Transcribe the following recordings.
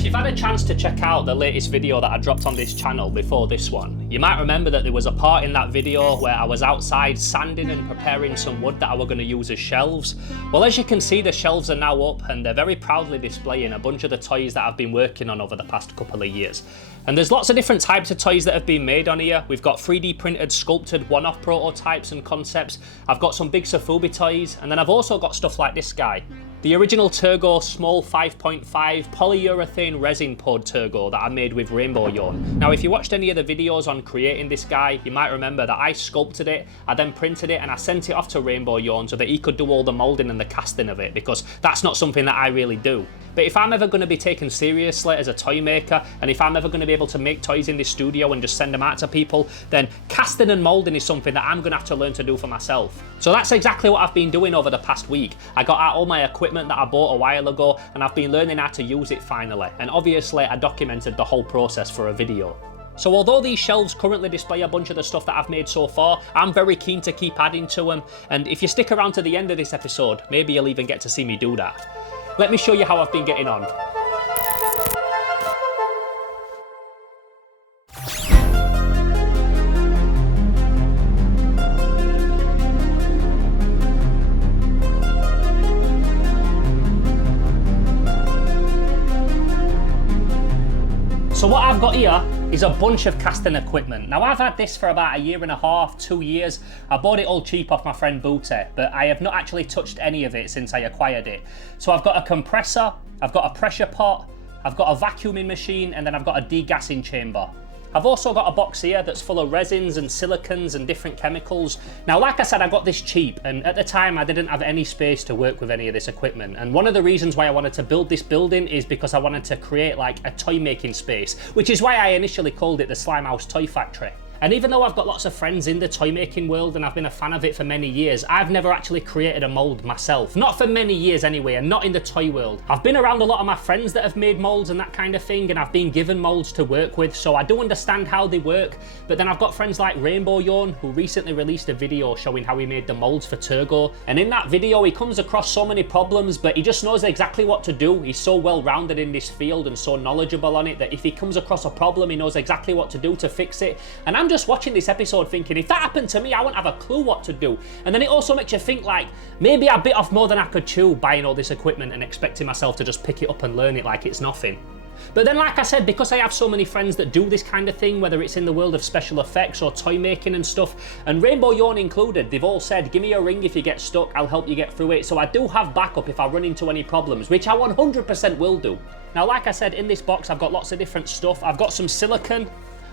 if you've had a chance to check out the latest video that I dropped on this channel before this one, you might remember that there was a part in that video where I was outside sanding and preparing some wood that I were going to use as shelves. Well, as you can see, the shelves are now up and they're very proudly displaying a bunch of the toys that I've been working on over the past couple of years. And there's lots of different types of toys that have been made on here. We've got 3D printed, sculpted, one-off prototypes and concepts. I've got some big Sofubi toys, and then I've also got stuff like this guy. The original Turgore small 5.5 polyurethane resin pod Turgore that I made with rainbow yarn. Now, if you watched any of the videos on creating this guy, you might remember that I sculpted it, I then printed it, and I sent it off to Rainbow Yarn so that he could do all the moulding and the casting of it, because that's not something that I really do. But if I'm ever going to be taken seriously as a toy maker, and if I'm ever going to be able to make toys in this studio and just send them out to people, then casting and moulding is something that I'm going to have to learn to do for myself. So that's exactly what I've been doing over the past week. I got out all my equipment that I bought a while ago, and I've been learning how to use it finally. And obviously I documented the whole process for a video. So although these shelves currently display a bunch of the stuff that I've made so far, I'm very keen to keep adding to them. And if you stick around to the end of this episode, maybe you'll even get to see me do that. Let me show you how I've been getting on. So what I've got here is a bunch of casting equipment. Now, I've had this for about 1.5 years, 2 years. I bought it all cheap off my friend Booty, but I have not actually touched any of it since I acquired it. So I've got a compressor, I've got a pressure pot, I've got a vacuuming machine, and then I've got a degassing chamber. I've also got a box here that's full of resins and silicons and different chemicals. Now, like I said, I got this cheap, and at the time I didn't have any space to work with any of this equipment. And one of the reasons why I wanted to build this building is because I wanted to create like a toy making space, which is why I initially called it the Slimehouse Toy Factory. And even though I've got lots of friends in the toy making world and I've been a fan of it for many years, I've never actually created a mold myself. Not for many years anyway, and not in the toy world. I've been around a lot of my friends that have made molds and that kind of thing, and I've been given molds to work with, so I do understand how they work. But then I've got friends like Rainbow Yarn, who recently released a video showing how he made the molds for Turgore. And in that video, he comes across so many problems, but he just knows exactly what to do. He's so well-rounded in this field and so knowledgeable on it that if he comes across a problem, he knows exactly what to do to fix it. And I'm just watching this episode thinking, if that happened to me, I wouldn't have a clue what to do. And then it also makes you think, like, maybe I bit off more than I could chew buying all this equipment and expecting myself to just pick it up and learn it like it's nothing. But then, like I said, because I have so many friends that do this kind of thing, whether it's in the world of special effects or toy making and stuff, and Rainbow Yarn included, they've all said, give me a ring if you get stuck, I'll help you get through it. So I do have backup if I run into any problems, which I 100% will do. Now, like I said, in this box, I've got lots of different stuff. I've got some silicone,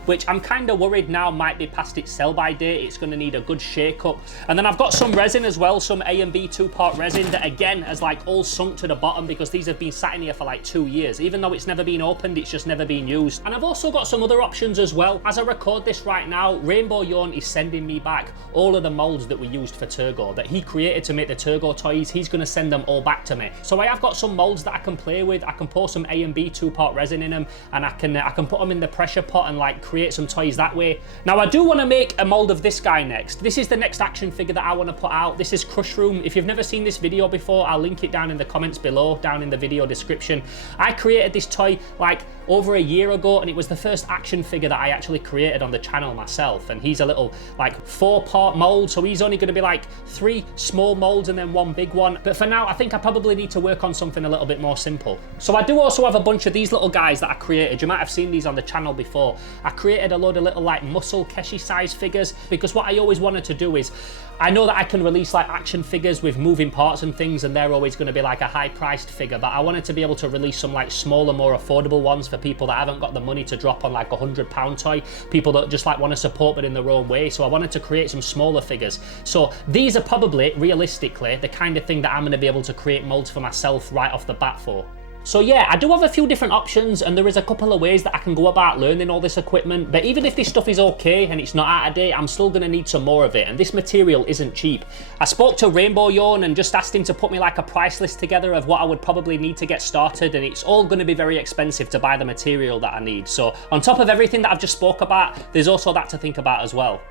which I'm kind of worried now might be past its sell-by date. It's going to need a good shake-up. And then I've got some resin as well, some A and B 2-part resin that again has like all sunk to the bottom because these have been sat in here for like 2 years. Even though it's never been opened, it's just never been used. And I've also got some other options as well. As I record this right now, Rainbow Yarn is sending me back all of the molds that we used for Turgore, that he created to make the Turgore toys. He's going to send them all back to me. So I have got some molds that I can play with. I can pour some A and B 2-part resin in them, and I can put them in the pressure pot and like create some toys that way. Now, I do want to make a mold of this guy next. This is the next action figure that I want to put out. This is Crush Room. If you've never seen this video before, I'll link it down in the comments below, down in the video description. I created this toy like over a year ago, and it was the first action figure that I actually created on the channel myself. And he's a little like 4-part mold, so he's only going to be like 3 small molds and then 1 big one. But for now, I think I probably need to work on something a little bit more simple. So I do also have a bunch of these little guys that I created. You might have seen these on the channel before. I created a load of little like muscle Keshi size figures, because what I always wanted to do is, I know that I can release like action figures with moving parts and things, and they're always going to be like a high priced figure, but I wanted to be able to release some like smaller, more affordable ones for people that haven't got the money to drop on like £100 toy, people that just like want to support but in their own way. So I wanted to create some smaller figures. So these are probably realistically the kind of thing that I'm going to be able to create molds for myself right off the bat for. So yeah, I do have a few different options, and there is a couple of ways that I can go about learning all this equipment, but even if this stuff is okay and it's not out of date, I'm still going to need some more of it, and this material isn't cheap. I spoke to Rainbow Yarn and just asked him to put me like a price list together of what I would probably need to get started, and it's all going to be very expensive to buy the material that I need. So on top of everything that I've just spoke about, there's also that to think about as well.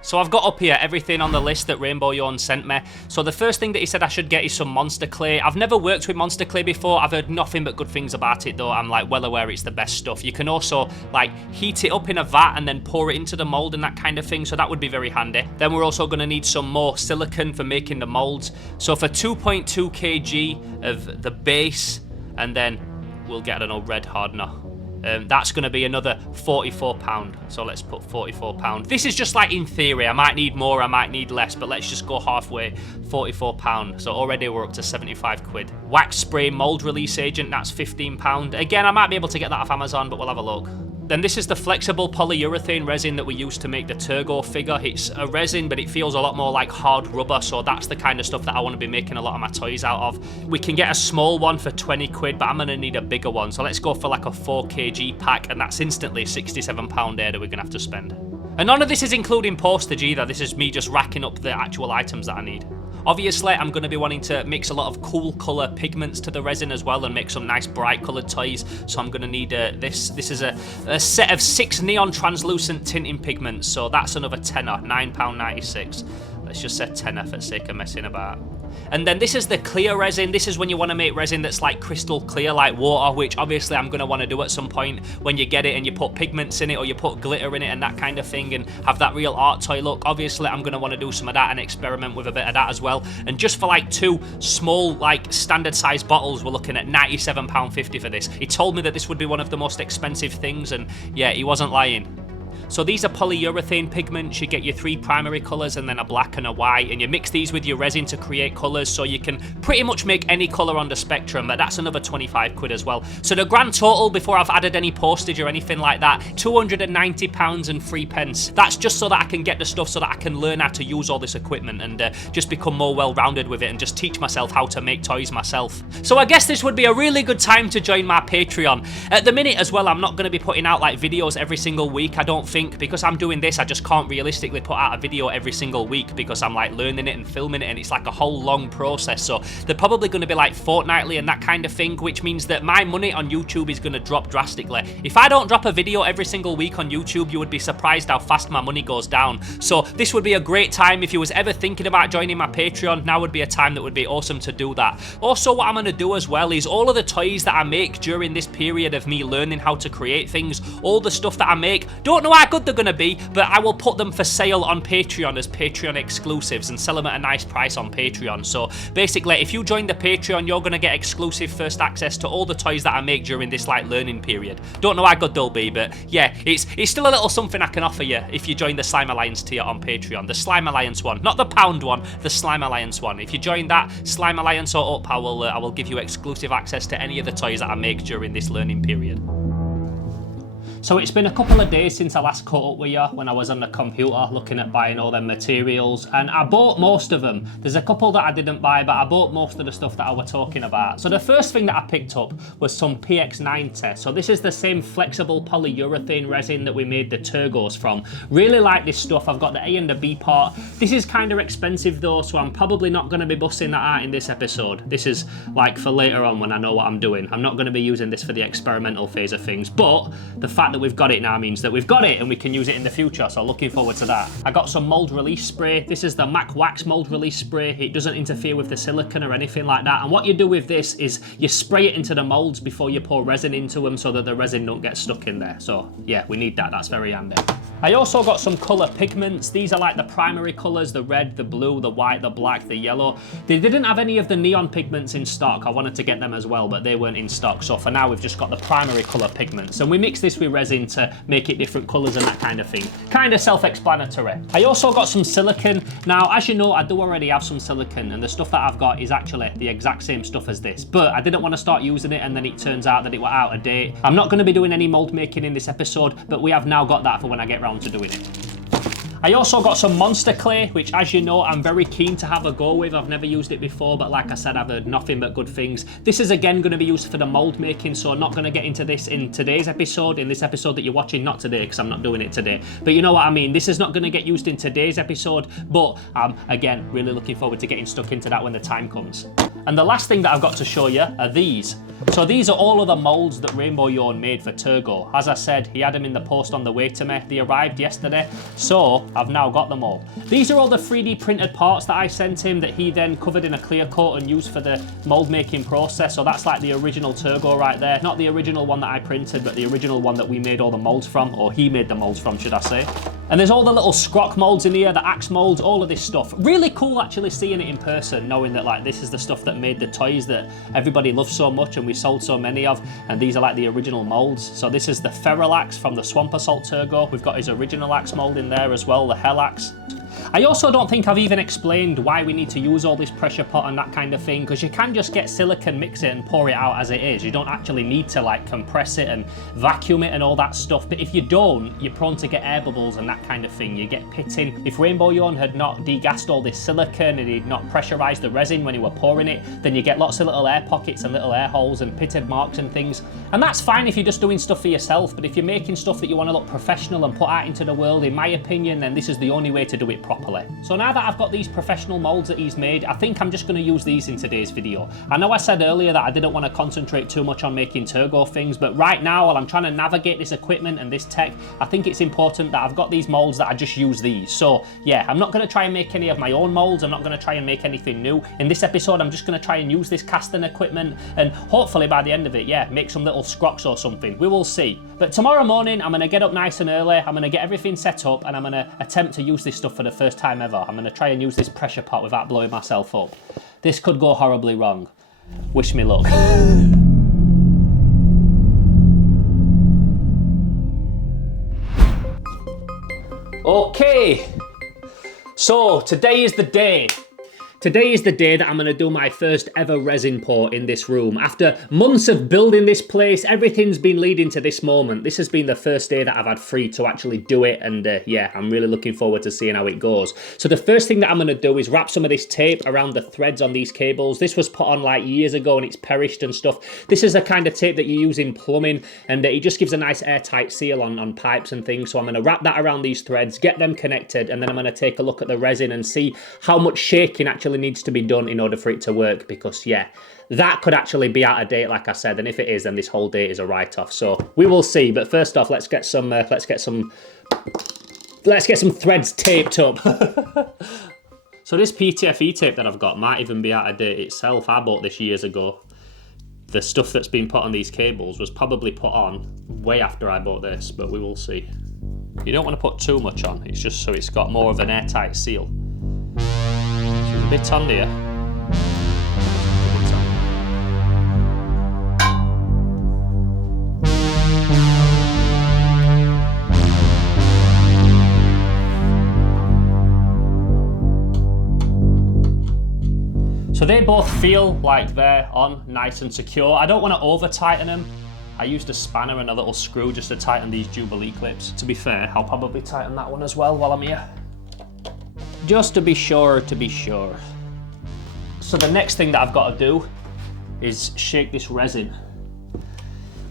So I've got up here everything on the list that Rainbow Yarn sent me. So the first thing that he said I should get is some monster clay. I've never worked with monster clay before. I've heard nothing but good things about it though. I'm like well aware it's the best stuff. You can also like heat it up in a vat and then pour it into the mold and that kind of thing. So that would be very handy. Then we're also going to need some more silicone for making the molds. So for 2.2 kg of the base, and then we'll get an old red hardener. That's going to be another £44. So let's put £44. This is just like in theory. I might need more, I might need less, but let's just go halfway. £44. So already we're up to 75 quid. Wax spray mold release agent, that's £15. Again, I might be able to get that off Amazon, but we'll have a look. Then this is the flexible polyurethane resin that we use to make the Turgore figure. It's a resin, but it feels a lot more like hard rubber, so that's the kind of stuff that I want to be making a lot of my toys out of. We can get a small one for 20 quid, but I'm going to need a bigger one, so let's go for like a 4 kg pack, and that's instantly £67 there that we're going to have to spend. And none of this is including postage either. This is me just racking up the actual items that I need. Obviously, I'm going to be wanting to mix a lot of cool colour pigments to the resin as well and make some nice bright coloured toys. So I'm going to need this. This is a set of 6 neon translucent tinting pigments. So that's another tenner, £9.96. Let's just say tenner for the sake of messing about. And then this is the clear resin. This is when you want to make resin that's like crystal clear, like water, which obviously I'm going to want to do at some point when you get it and you put pigments in it or you put glitter in it and that kind of thing and have that real art toy look. Obviously, I'm going to want to do some of that and experiment with a bit of that as well. And just for like 2 small, like standard size bottles, we're looking at £97.50 for this. He told me that this would be one of the most expensive things, and yeah, he wasn't lying. So these are polyurethane pigments. You get your 3 primary colours and then a black and a white, and you mix these with your resin to create colours, so you can pretty much make any colour on the spectrum, but that's another 25 quid as well. So the grand total, before I've added any postage or anything like that, £290 and 3 pence. That's just so that I can get the stuff so that I can learn how to use all this equipment and just become more well-rounded with it and just teach myself how to make toys myself. So I guess this would be a really good time to join my Patreon. At the minute as well, I'm not going to be putting out like videos every single week, I don't think. Because I'm doing this, I just can't realistically put out a video every single week because I'm like learning it and filming it, and it's like a whole long process. So they're probably going to be like fortnightly and that kind of thing, which means that my money on YouTube is going to drop drastically. If I don't drop a video every single week on YouTube, you would be surprised how fast my money goes down. So this would be a great time. If you was ever thinking about joining my Patreon, now would be a time that would be awesome to do that. Also, what I'm going to do as well is all of the toys that I make during this period of me learning how to create things, all the stuff that I make, don't know how good they're going to be, but I will put them for sale on Patreon as Patreon exclusives and sell them at a nice price on Patreon. So basically, if you join the Patreon, you're going to get exclusive first access to all the toys that I make during this like learning period. Don't know how good they'll be, but yeah, it's still a little something I can offer you if you join the Slime Alliance tier on Patreon. The Slime Alliance one, not the pound one, the Slime Alliance one. If you join that Slime Alliance or up, I will give you exclusive access to any of the toys that I make during this learning period. So it's been a couple of days since I last caught up with you when I was on the computer looking at buying all them materials, and I bought most of them. There's a couple that I didn't buy, but I bought most of the stuff that I was talking about. So the first thing that I picked up was some PX90. So this is the same flexible polyurethane resin that we made the Turgores from. Really like this stuff. I've got the A and the B part. This is kind of expensive though, so I'm probably not going to be busting that out in this episode. This is like for later on when I know what I'm doing. I'm not going to be using this for the experimental phase of things, but the fact that we've got it now means that we've got it and we can use it in the future, so looking forward to that. I got some mold release spray. This is the Mac Wax mold release spray. It doesn't interfere with the silicone or anything like that, and what you do with this is you spray it into the molds before you pour resin into them so that the resin don't get stuck in there. So yeah, we need that. That's very handy. I also got some colour pigments. These are like the primary colours, the red, the blue, the white, the black, the yellow. They didn't have any of the neon pigments in stock. I wanted to get them as well, but they weren't in stock. So for now, we've just got the primary colour pigments. And we mix this with resin to make it different colours and that kind of thing. Kind of self-explanatory. I also got some silicone. Now, as you know, I do already have some silicone, and the stuff that I've got is actually the exact same stuff as this. But I didn't want to start using it, and then it turns out that it was out of date. I'm not going to be doing any mold making in this episode, but we have now got that for when I get round to doing it. I also got some monster clay, which, as you know, I'm very keen to have a go with. I've never used it before, but like I said, I've heard nothing but good things. This is again going to be used for the mold making, so I'm not going to get into this in today's episode, in this episode that you're watching, not today, because I'm not doing it today. But you know what I mean, this is not going to get used in today's episode, but I'm, again, really looking forward to getting stuck into that when the time comes. And the last thing that I've got to show you are these. So these are all of the molds that Rainbow Yarn made for Turgore. As I said, he had them in the post on the way to me. They arrived yesterday. So I've now got them all. These are all the 3D printed parts that I sent him that he then covered in a clear coat and used for the mold making process. So that's like the original Turgore right there. Not the original one that I printed, but the original one that we made all the molds from, or he made the molds from, should I say. And there's all the little scrock molds in here, the axe molds, all of this stuff. Really cool actually seeing it in person, knowing that like this is the stuff that made the toys that everybody loves so much and we sold so many of, and these are like the original molds. So this is the feral axe from the Swamp Assault Turgore. We've got his original axe mold in there as well, the hell axe. I also don't think I've even explained why we need to use all this pressure pot and that kind of thing, because you can just get silicone, mix it and pour it out as it is. You don't actually need to like compress it and vacuum it and all that stuff, but if you don't, you're prone to get air bubbles and that kind of thing. You get pitting. If Rainbow Yarn had not degassed all this silicone and he'd not pressurized the resin when he were pouring it, then you get lots of little air pockets and little air holes and pitted marks and things. And that's fine if you're just doing stuff for yourself, but if you're making stuff that you want to look professional and put out into the world, in my opinion, then this is the only way to do it properly. So now that I've got these professional molds that he's made, I think I'm just going to use these in today's video. I know I said earlier that I didn't want to concentrate too much on making Turgore things, but right now while I'm trying to navigate this equipment and this tech, I think it's important that I've got these molds that I just use these. So yeah, I'm not going to try and make any of my own molds. I'm not going to try and make anything new. In this episode, I'm just going to try and use this casting equipment and hopefully by the end of it, yeah, make some little scrocks or something. We will see. But tomorrow morning, I'm going to get up nice and early. I'm going to get everything set up and I'm going to attempt to use this stuff for the first time ever. I'm going to try and use this pressure pot without blowing myself up. This could go horribly wrong. Wish me luck. Okay, so today is the day. Today is the day that I'm going to do my first ever resin pour in this room. After months of building this place, everything's been leading to this moment. This has been the first day that I've had free to actually do it, and yeah, I'm really looking forward to seeing how it goes. So the first thing that I'm going to do is wrap some of this tape around the threads on these cables. This was put on like years ago and it's perished and stuff. This is a kind of tape that you use in plumbing, and it just gives a nice airtight seal on pipes and things. So I'm going to wrap that around these threads, get them connected, and then I'm going to take a look at the resin and see how much shaking actually needs to be done in order for it to work, because yeah, that could actually be out of date, like I said, and if it is, then this whole date is a write-off. So we will see. But first off, let's get some threads taped up. So this PTFE tape that I've got might even be out of date itself. I bought this years ago. The stuff that's been put on these cables was probably put on way after I bought this, but we will see. You don't want to put too much on. It's just so it's got more of an airtight seal. A bit on there. So they both feel like they're on nice and secure. I don't want to over tighten them. I used a spanner and a little screw just to tighten these Jubilee clips. To be fair, I'll probably tighten that one as well while I'm here. Just to be sure, So the next thing that I've got to do is shake this resin.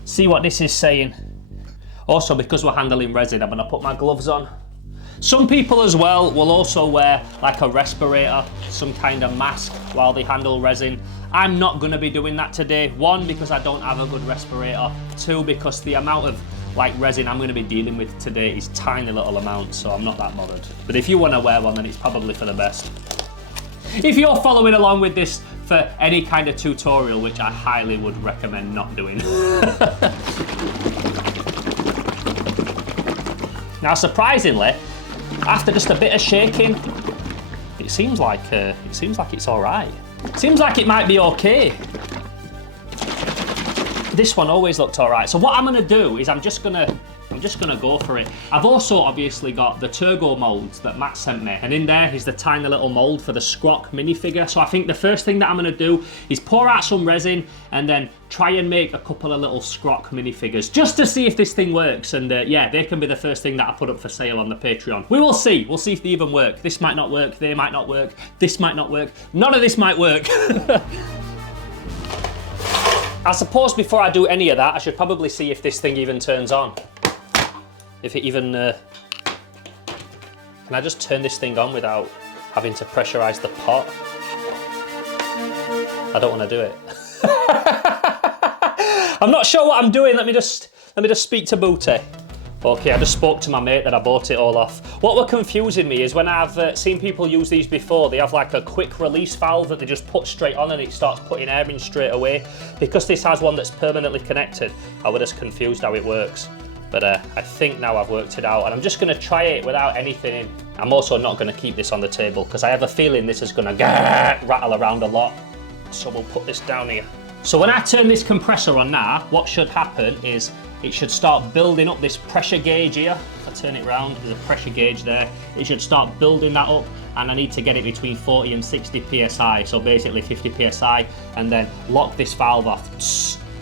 See what this is saying. Also, because we're handling resin, I'm going to put my gloves on. Some people as well will also wear like a respirator, some kind of mask while they handle resin. I'm not going to be doing that today. One, because I don't have a good respirator. Two, because the amount of like resin I'm going to be dealing with today is tiny little amounts, so I'm not that bothered. But if you want to wear one, then it's probably for the best. If you're following along with this for any kind of tutorial, which I highly would recommend not doing. Now, surprisingly, after just a bit of shaking, it seems like it's all right. Seems like it might be okay. This one always looked all right. So what I'm gonna do is I'm just gonna go for it. I've also obviously got the Turgore molds that Matt sent me, and in there is the tiny little mold for the Scrock minifigure. So I think the first thing that I'm gonna do is pour out some resin and then try and make a couple of little Scrock minifigures just to see if this thing works. And yeah, they can be the first thing that I put up for sale on the Patreon. We will see. We'll see if they even work. This might not work. They might not work. This might not work. None of this might work. I suppose before I do any of that, I should probably see if this thing even turns on. If it even... Can I just turn this thing on without having to pressurize the pot? I don't want to do it. I'm not sure what I'm doing. Let me just speak to Booty. Okay, I just spoke to my mate that I bought it all off. What were confusing me is when I've seen people use these before, they have like a quick release valve that they just put straight on and it starts putting air in straight away. Because this has one that's permanently connected, I was just confused how it works. But I think now I've worked it out, and I'm just going to try it without anything in. I'm also not going to keep this on the table because I have a feeling this is going to rattle around a lot. So we'll put this down here. So when I turn this compressor on now, what should happen is it should start building up this pressure gauge here. If I turn it round, there's a pressure gauge there. It should start building that up, and I need to get it between 40 and 60 psi, so basically 50 psi, and then lock this valve off.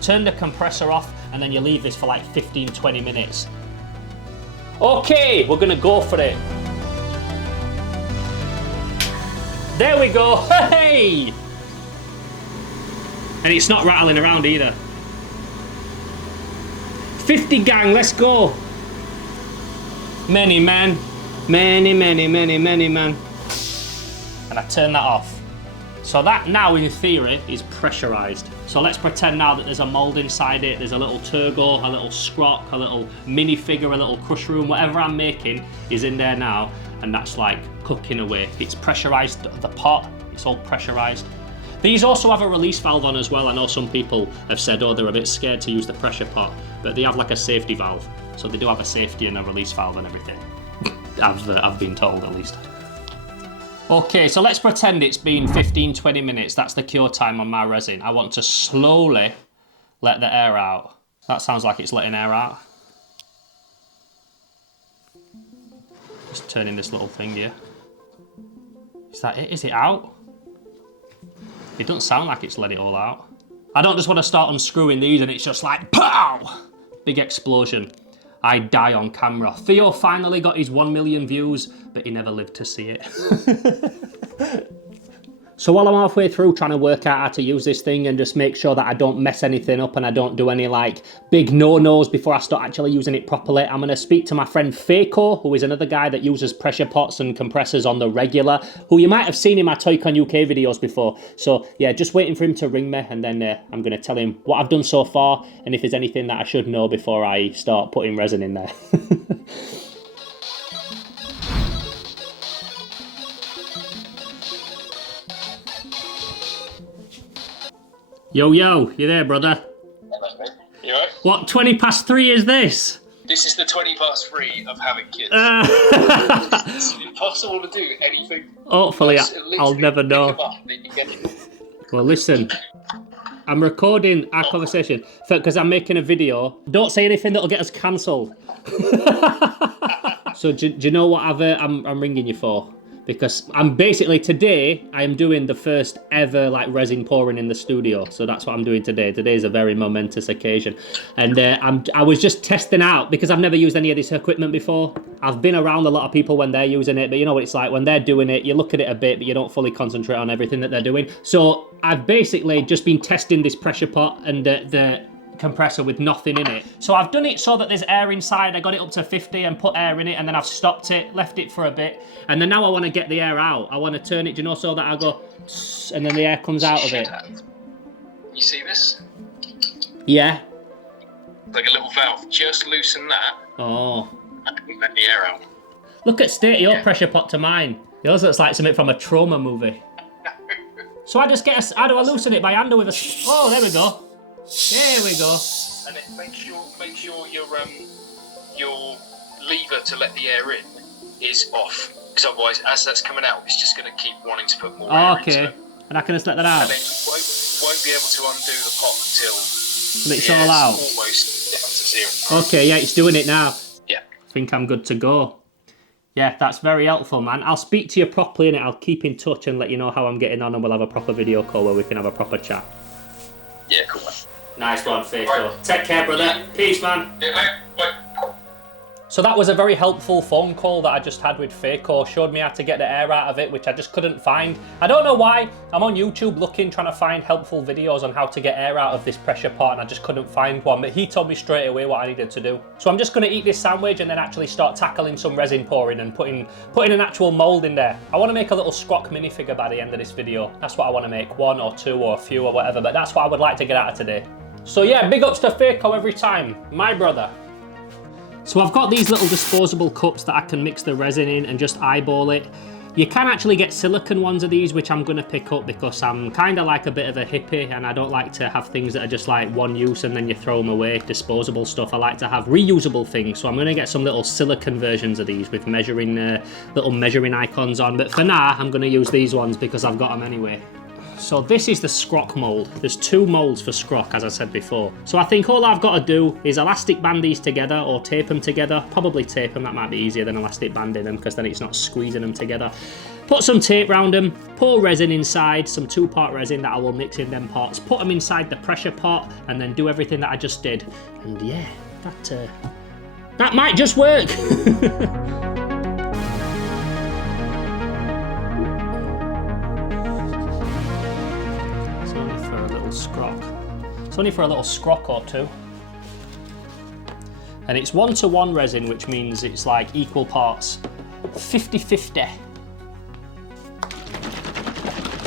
Turn the compressor off, and then you leave this for like 15-20 minutes. Okay, we're gonna go for it. There we go, hey! And it's not rattling around either. 50 gang, let's go. Many man, many man. And I turn that off. So that now in theory is pressurized. So let's pretend now that there's a mold inside it, there's a little Turgore, a little scrock, a little minifigure, a little crush room, whatever I'm making is in there now, and that's like cooking away. It's pressurized, the pot, it's all pressurized. These also have a release valve on as well. I know some people have said, oh, they're a bit scared to use the pressure pot, but they have like a safety valve. So they do have a safety and a release valve and everything. I've been told at least. Okay, so let's pretend it's been 15-20 minutes. That's the cure time on my resin. I want to slowly let the air out. That sounds like it's letting air out. Just turning this little thing here. Is that it? Is it out? It doesn't sound like it's let it all out. I don't just want to start unscrewing these and it's just like, pow! Big explosion. I die on camera. Theo finally got his 1 million views, but he never lived to see it. So while I'm halfway through trying to work out how to use this thing and just make sure that I don't mess anything up and I don't do any like big no-nos before I start actually using it properly, I'm going to speak to my friend Faco, who is another guy that uses pressure pots and compressors on the regular, who you might have seen in my Toycon UK videos before. So yeah, just waiting for him to ring me, and then I'm going to tell him what I've done so far and if there's anything that I should know before I start putting resin in there. Yo, you there, brother? You alright? What 20 past 3 is this? This is the 20 past 3 of having kids. It's impossible to do anything. Hopefully, I'll never know. Well, listen, I'm recording our conversation because I'm making a video. Don't say anything that'll get us cancelled. So do you know what I'm ringing you for? Because I'm basically, today, I am doing the first ever like resin pouring in the studio. So that's what I'm doing today. Today is a very momentous occasion. And I was just testing out, because I've never used any of this equipment before. I've been around a lot of people when they're using it, but you know what it's like when they're doing it, you look at it a bit, but you don't fully concentrate on everything that they're doing. So I've basically just been testing this pressure pot and the compressor with nothing in it. So I've done it so that there's air inside. I got it up to 50 and put air in it, and then I've stopped it, left it for a bit, and then now I want to get the air out. I want to turn it, you know, so that I go and then the air comes out of it. You see this? Yeah. Like a little valve. Just loosen that. Oh. And let the air out. Look at state of your pressure pot to mine. Yours looks like something from a trauma movie. So I just get how do I loosen it? By hand or with a... Oh, there we go. There we go. And then make sure your lever to let the air in is off, because otherwise, as that's coming out, it's just going to keep wanting to put more air into it. And I can just let that out. And then you won't be able to undo the pot until it's all out. Almost down to 0. Okay, yeah, it's doing it now. Yeah. I think I'm good to go. Yeah, that's very helpful, man. I'll speak to you properly and I'll keep in touch and let you know how I'm getting on, and we'll have a proper video call where we can have a proper chat. Yeah, cool, man. Nice one, Faco. Right. Take care, brother. Peace, man. Yeah, mate. Bye. So that was a very helpful phone call that I just had with Faco. Showed me how to get the air out of it, which I just couldn't find. I don't know why. I'm on YouTube looking, trying to find helpful videos on how to get air out of this pressure pot, and I just couldn't find one. But he told me straight away what I needed to do. So I'm just going to eat this sandwich and then actually start tackling some resin pouring and putting an actual mold in there. I want to make a little Scrock minifigure by the end of this video. That's what I want to make. 1 or 2 or a few or whatever. But that's what I would like to get out of today. So yeah, big ups to Faco every time. My brother. So I've got these little disposable cups that I can mix the resin in and just eyeball it. You can actually get silicone ones of these, which I'm gonna pick up because I'm kind of like a bit of a hippie and I don't like to have things that are just like one use and then you throw them away, disposable stuff. I like to have reusable things. So I'm gonna get some little silicone versions of these with measuring, little measuring icons on. But for now, I'm gonna use these ones because I've got them anyway. So this is the scrock mould. There's 2 moulds for scrock, as I said before. So I think all I've got to do is elastic band these together or tape them together. Probably tape them, that might be easier than elastic banding them because then it's not squeezing them together. Put some tape round them, pour resin inside, some 2-part resin that I will mix in them pots, put them inside the pressure pot and then do everything that I just did. And yeah, that might just work. It's only for a little scrock or 2. And it's 1-to-1 resin, which means it's like equal parts. 50-50.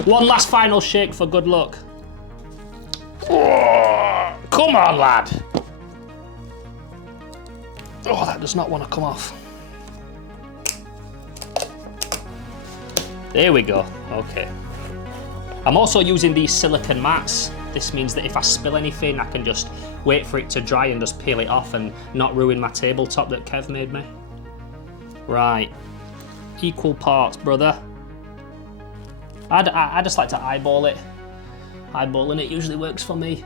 One last final shake for good luck. Oh, come on, lad. Oh, that does not want to come off. There we go, okay. I'm also using these silicone mats. This means that if I spill anything, I can just wait for it to dry and just peel it off and not ruin my tabletop that Kev made me. Right, equal parts, brother. I just like to eyeball it. Eyeballing it usually works for me.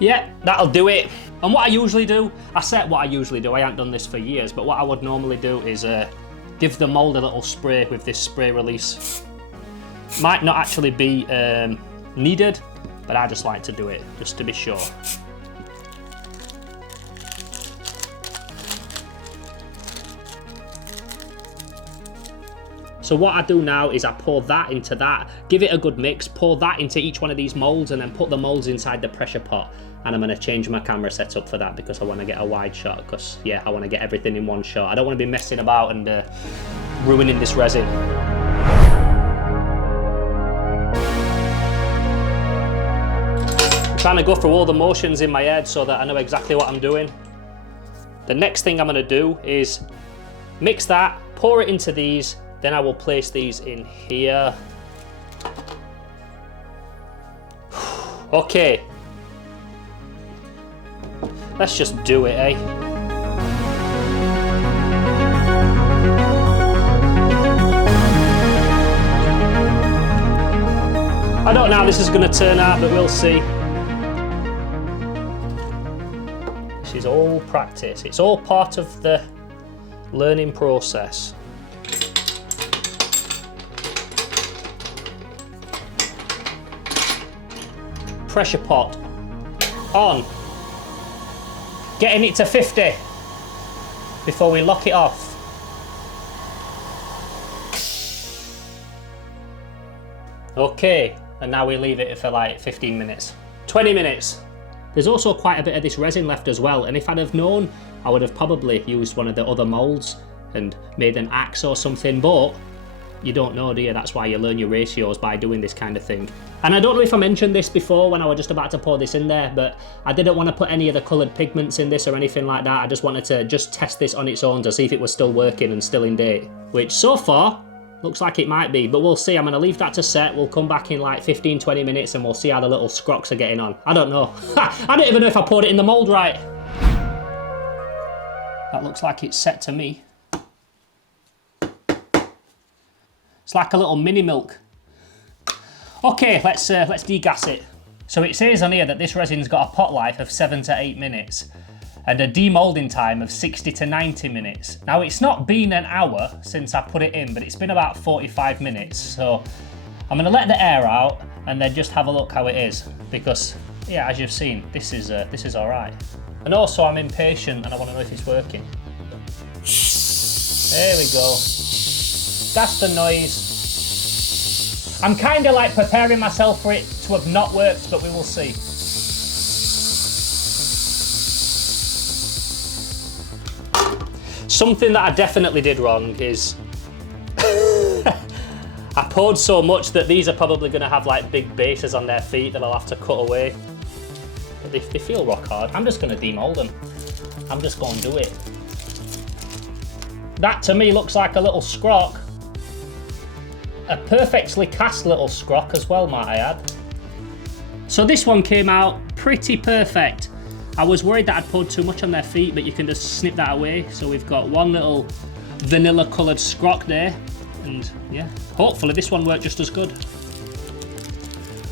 Yeah, that'll do it. And what I usually do, I haven't done this for years, but what I would normally do is give the mould a little spray with this spray release. Might not actually be needed, but I just like to do it, just to be sure. So what I do now is I pour that into that, give it a good mix, pour that into each one of these moulds and then put the moulds inside the pressure pot. And I'm gonna change my camera setup for that because I wanna get a wide shot because yeah, I wanna get everything in one shot. I don't wanna be messing about and ruining this resin. Trying to go through all the motions in my head so that I know exactly what I'm doing. The next thing I'm going to do is mix that, pour it into these, then I will place these in here. Okay. Let's just do it, eh? I don't know how this is going to turn out, but we'll see. This is all practice. It's all part of the learning process. Pressure pot on. Getting it to 50 before we lock it off. Okay, and now we leave it for like 15 minutes. 20 minutes. There's also quite a bit of this resin left as well, and if I'd have known, I would have probably used one of the other moulds and made an axe or something, but you don't know, do you? That's why you learn your ratios by doing this kind of thing. And I don't know if I mentioned this before when I was just about to pour this in there, but I didn't want to put any of the coloured pigments in this or anything like that. I just wanted to just test this on its own to see if it was still working and still in date, which so far looks like it might be, but we'll see. I'm going to leave that to set. We'll come back in like 15-20 minutes and we'll see how the little scrocks are getting on. I don't know. I don't even know if I poured it in the mould right. That looks like it's set to me. It's like a little mini milk. Okay, let's degas it. So it says on here that this resin's got a pot life of 7 to 8 minutes and a demoulding time of 60 to 90 minutes. Now it's not been an hour since I put it in, but it's been about 45 minutes. So I'm gonna let the air out and then just have a look how it is, because yeah, as you've seen, this is all right. And also I'm impatient and I want to know if it's working. There we go. That's the noise. I'm kind of like preparing myself for it to have not worked, but we will see. Something that I definitely did wrong is I poured so much that these are probably going to have like big bases on their feet that I'll have to cut away. But they feel rock hard. I'm just going to demold them. I'm just going to do it. That to me looks like a little scrock. A perfectly cast little scrock as well, might I add. So this one came out pretty perfect. I was worried that I'd poured too much on their feet, but you can just snip that away. So we've got one little vanilla coloured scrock there. And yeah, hopefully this one worked just as good.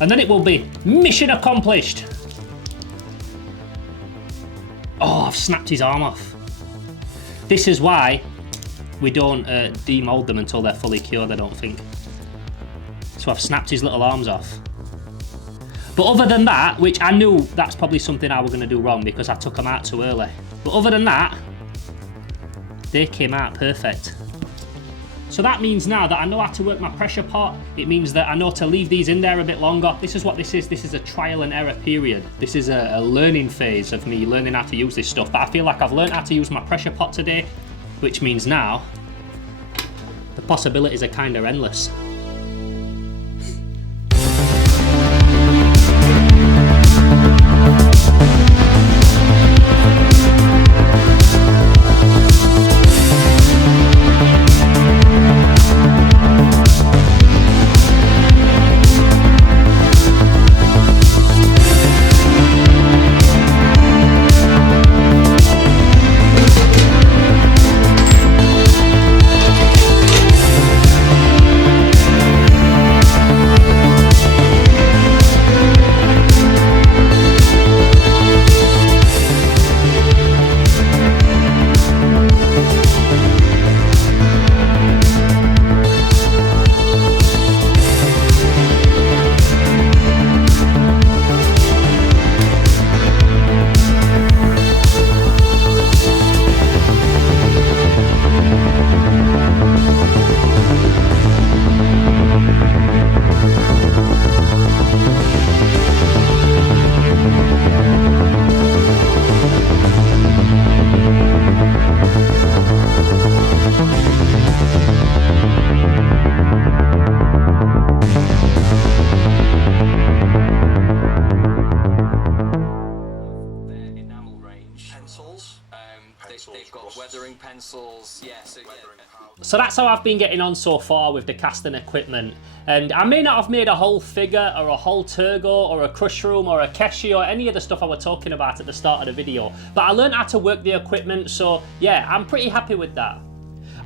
And then it will be mission accomplished. Oh, I've snapped his arm off. This is why we don't demold them until they're fully cured, I don't think. So I've snapped his little arms off. But other than that, which I knew that's probably something I was going to do wrong because I took them out too early. But other than that, they came out perfect. So that means now that I know how to work my pressure pot, it means that I know to leave these in there a bit longer. This is what this is. This is a trial and error period. This is a learning phase of me learning how to use this stuff. But I feel like I've learned how to use my pressure pot today, which means now the possibilities are kind of endless. They've got weathering pencils, yeah. So that's how I've been getting on so far with the casting equipment. And I may not have made a whole figure or a whole Turgore or a crush room or a Keshi or any of the stuff I was talking about at the start of the video, but I learned how to work the equipment, so yeah, I'm pretty happy with that.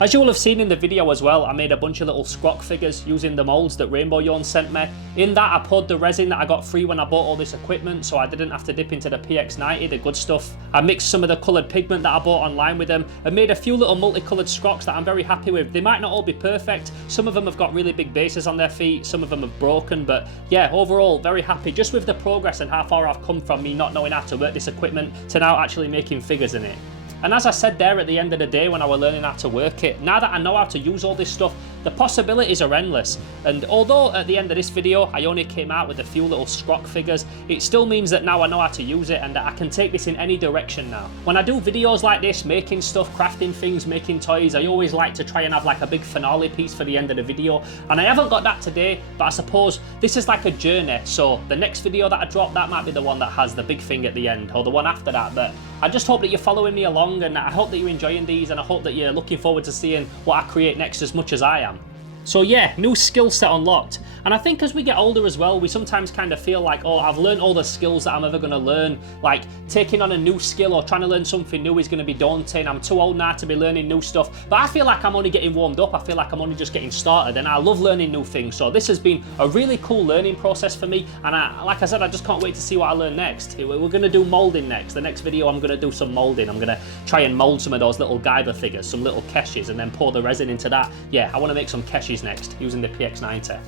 As you will have seen in the video as well, I made a bunch of little scrock figures using the molds that Rainbow Yarn sent me. In that I poured the resin that I got free when I bought all this equipment, so I didn't have to dip into the PX90, the good stuff. I mixed some of the coloured pigment that I bought online with them and made a few little multicoloured scrocks that I'm very happy with. They might not all be perfect, some of them have got really big bases on their feet, some of them have broken, but yeah, overall very happy just with the progress and how far I've come from me not knowing how to work this equipment to now actually making figures in it. And as I said there at the end of the day when I was learning how to work it, now that I know how to use all this stuff, the possibilities are endless. And although at the end of this video I only came out with a few little scrock figures, it still means that now I know how to use it and that I can take this in any direction now. When I do videos like this, making stuff, crafting things, making toys, I always like to try and have like a big finale piece for the end of the video. And I haven't got that today, but I suppose this is like a journey. So the next video that I drop, that might be the one that has the big thing at the end, or the one after that. But I just hope that you're following me along, and I hope that you're enjoying these, and I hope that you're looking forward to seeing what I create next as much as I am. So yeah, new skill set unlocked. And I think as we get older as well, we sometimes kind of feel like, oh, I've learned all the skills that I'm ever going to learn. Like taking on a new skill or trying to learn something new is going to be daunting. I'm too old now to be learning new stuff. But I feel like I'm only getting warmed up. I feel like I'm only just getting started, and I love learning new things. So this has been a really cool learning process for me. And like I said, I just can't wait to see what I learn next. We're going to do molding next. The next video, I'm going to do some molding. I'm going to try and mold some of those little Guyver figures, some little Keshis, and then pour the resin into that. Yeah, I want to make some Keshis next using the PX90.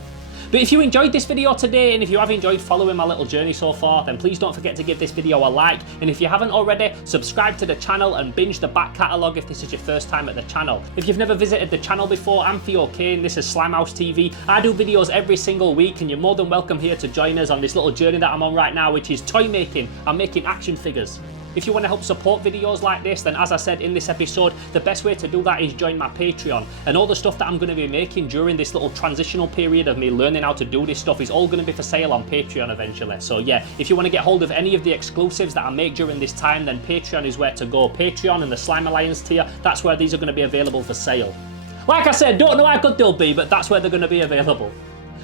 But if you enjoyed this video today, and if you have enjoyed following my little journey so far, then please don't forget to give this video a like. And if you haven't already, subscribe to the channel and binge the back catalogue if this is your first time at the channel. If you've never visited the channel before, I'm Theo Kane, this is Slimehouse TV. I do videos every single week, and you're more than welcome here to join us on this little journey that I'm on right now, which is toy making. I'm making action figures. If you want to help support videos like this, then as I said in this episode, the best way to do that is join my Patreon. And all the stuff that I'm going to be making during this little transitional period of me learning how to do this stuff is all going to be for sale on Patreon eventually. So yeah, if you want to get hold of any of the exclusives that I make during this time, then Patreon is where to go. Patreon and the Slime Alliance tier, that's where these are going to be available for sale. Like I said, don't know how good they'll be, but that's where they're going to be available.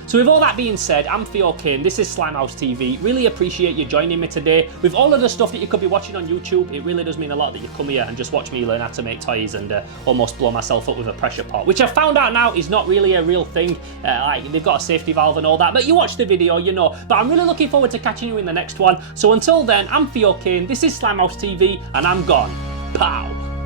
So with all that being said, I'm Theo Kane, this is Slimehouse TV. Really appreciate you joining me today. With all of the stuff that you could be watching on YouTube, it really does mean a lot that you come here and just watch me learn how to make toys and almost blow myself up with a pressure pot, which I found out now is not really a real thing. Like, they've got a safety valve and all that, but you watch the video, you know. But I'm really looking forward to catching you in the next one. So until then, I'm Theo Kane, this is Slimehouse TV, and I'm gone. Pow!